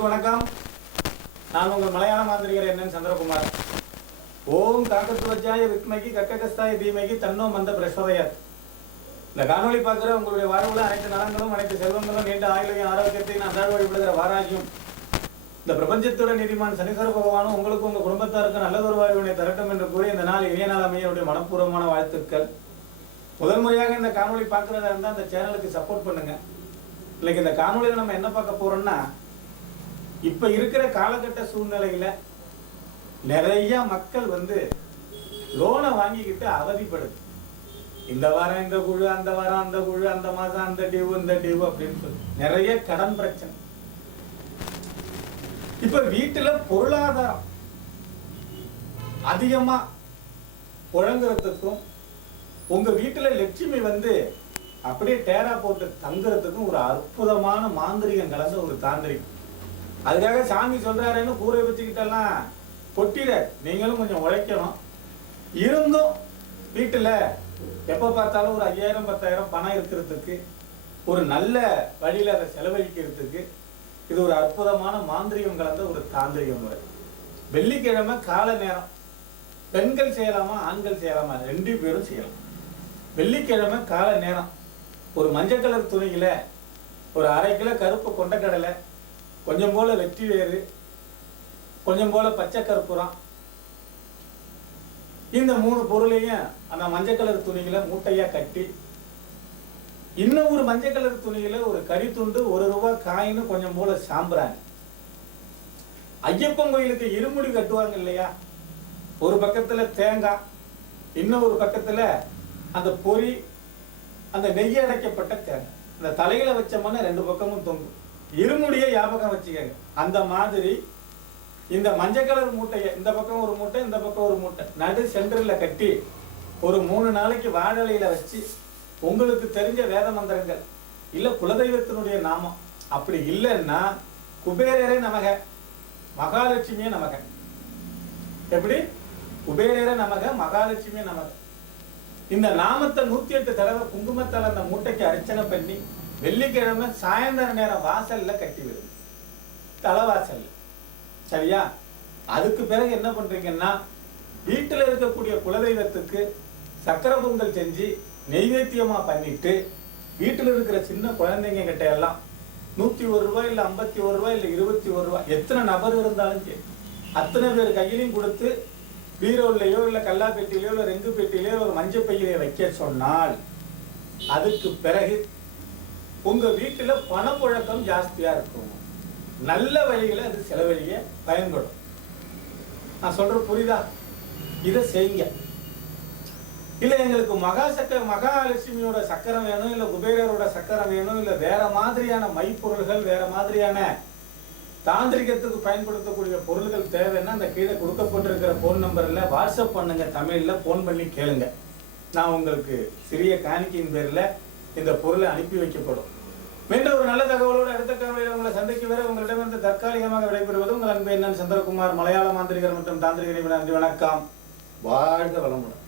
அனைவருக்கும் வணக்கம். நான் உங்கள் மலையாள மாந்திரிகர் என்னன்னு சந்திரகுமார். ஓம் காக்கத்துவஜாய விக்மகி கக்ககஸ்தாய தீமைக்கு தன்னோ மந்த பிரசோதயத். இந்த காணொலி பார்க்குற உங்களுடைய வாழ்வுல அனைத்து நலங்களும் அனைத்து செல்வங்களும் நீண்ட ஆயுளையும் ஆரோக்கியத்தையும் அன்றாட வழிபடுகிற வாராகியும். இந்த பிரபஞ்சத்தோட நீதிமான் சனீஸ்வர பகவானும் உங்களுக்கு உங்க குடும்பத்தாருக்கு நல்லதொரு வாழ்வினை தரட்டும் என்று கூறி இந்த நாள் இளைய நாள் அமையனுடைய மனப்பூர்வமான வாழ்த்துக்கள். முதல் முறையாக இந்த காணொலி பார்க்குறதா இருந்தால் அந்த சேனலுக்கு சப்போர்ட் பண்ணுங்க. இன்னைக்கு இந்த காணொலியில் நம்ம என்ன பார்க்க போறோம்னா இப்ப இருக்கிற காலகட்ட சூழ்நிலையில நிறைய மக்கள் வந்து லோனை வாங்கிக்கிட்டு அவதிப்படுது. இந்த வாரம் இந்த குழு அந்த வாரம் அந்த குழு அந்த மாசம் அந்த டியூ இந்த டியூ அப்படின்னு சொல்லி நிறைய கடன் பிரச்சனை. இப்ப வீட்டுல பொருளாதாரம் அதிகமா புழங்குறதுக்கும் உங்க வீட்டுல லட்சுமி வந்து அப்படியே டேரா போட்டு தங்குறதுக்கும் ஒரு அற்புதமான மாந்திரிகம் கலந்த ஒரு தாந்திரிகம். அதுக்காக சாமி சொல்றாருன்னு கூரை வச்சுக்கிட்டெல்லாம் கொட்டிட நீங்களும் கொஞ்சம் உழைக்கணும். இருந்தும் வீட்டில் எப்போ பார்த்தாலும் ஒரு ஐயாயிரம் பத்தாயிரம் பணம் இருக்கிறதுக்கு ஒரு நல்ல வழியில் அதை செலவழிக்கிறதுக்கு இது ஒரு அற்புதமான மாந்திரிகம் கலந்த ஒரு தாந்திரிக முறை. வெள்ளிக்கிழமை கால நேரம். பெண்கள் செய்யலாமா ஆண்கள் செய்யலாமா? ரெண்டு பேரும் செய்யலாம். வெள்ளிக்கிழமை கால நேரம். ஒரு மஞ்சள் கலர் துணியில் ஒரு அரை கிலோ கருப்பு கொண்டக்கடலை கொஞ்சம் போல வெற்றி வேறு கொஞ்சம் போல பச்சை கற்பூரம். இந்த மூணு பொருளையும் அந்த மஞ்சள் கலர் துணியில மூட்டையா கட்டி இன்னும் ஒரு மஞ்சள் கலர் துணியில ஒரு கறி துண்டு ஒரு ரூபாய் காயின்னு கொஞ்சம் போல சாம்பிராணி ஐயப்பன் கோயிலுக்கு இருமுடி கட்டுவாங்க இல்லையா? ஒரு பக்கத்துல தேங்காய் இன்னும் ஒரு பக்கத்துல அந்த பொறி அந்த நெய் அடைக்கப்பட்ட தேங்காய். இந்த தலையில வச்சோம்னா ரெண்டு பக்கமும் தொங்கும். இருமுடியை ஞாபகம் வச்சுக்கோங்க. அந்த மாதிரி இந்த மஞ்சள் கலர் மூட்டையை இந்த பக்கம் ஒரு மூட்டை இந்த பக்கம் ஒரு மூட்டை நடு சென்டரில் கட்டி ஒரு மூணு நாளைக்கு வாழலையில வச்சு உங்களுக்கு தெரிஞ்ச வேத மந்திரங்கள் இல்லை குலதெய்வத்தினுடைய நாமம் அப்படி இல்லைன்னா குபேரரே நமக மகாலட்சுமியே நமக. எப்படி? குபேரரே நமக மகாலட்சுமியே நமக. இந்த நாமத்தை நூத்தி எட்டு தடவை குங்குமத்தால் அந்த மூட்டைக்கு அர்ச்சனை பண்ணி வெள்ளிக்கிழமை சாயந்தர நேரம் வாசல்ல கட்டி விடும் தலைவாசல்ல சரியா? அதுக்கு பிறகு என்ன பண்றீங்கன்னா வீட்டில் இருக்கக்கூடிய குலதெய்வத்துக்கு சக்கரை பொங்கல் செஞ்சு நெய்வேத்தியமா பண்ணிட்டு வீட்டில் இருக்கிற சின்ன குழந்தைங்க கிட்ட எல்லாம் நூத்தி ஒரு ரூபாய் இல்ல ஐம்பத்தி ஒரு ரூபாய் இல்ல இருபத்தி ஒரு ரூபாய் எத்தனை நபர் இருந்தாலும் சரி அத்தனை பேர் கையிலையும் கொடுத்து பீரோலையோ இல்ல கல்லா பெட்டியிலையோ இல்ல ரெங்கு பெட்டியிலையோ ஒரு மஞ்சள் பையிலையோ வைக்க சொன்னால் அதுக்கு பிறகு உங்க வீட்டுல பணப்புழக்கம் ஜாஸ்தியா இருக்கும். நல்ல வழியில அது செலவழிய பயன்படும். நான் சொல்ற புரியுதா? இதை செய்யுங்க. இல்ல எங்களுக்கு மகா சக்கர மகாலட்சுமியோட சக்கரம் வேணும் இல்ல குபேரரோட சக்கரம் வேணும் இல்ல வேற மாதிரியான மைப்பொருள்கள் வேற மாதிரியான தாந்திரிகத்துக்கு பயன்படுத்தக்கூடிய பொருள்கள் தேவைன்னா அந்த கீழே கொடுக்கப்பட்டிருக்கிற ஃபோன் நம்பர்ல வாட்ஸ்அப் பண்ணுங்க தமிழ்ல ஃபோன் பண்ணி கேளுங்க. நான் உங்களுக்கு சிறிய காணிக்கையின் பேர்ல இந்த பொருளை அனுப்பி வைக்கப்படும். மீண்டும் ஒரு நல்ல தகவலோடு அடுத்த காலையில் உங்களை சந்திக்கும் வரை உங்களிடமிருந்து தற்காலிகமாக விடைபெறுவது உங்கள் அன்பு என்னன் சந்திரகுமார் மலையாள மாந்திரிகர் மற்றும் தாந்திரிகரை நன்றி வணக்கம். வாழ்க வளமுடன்.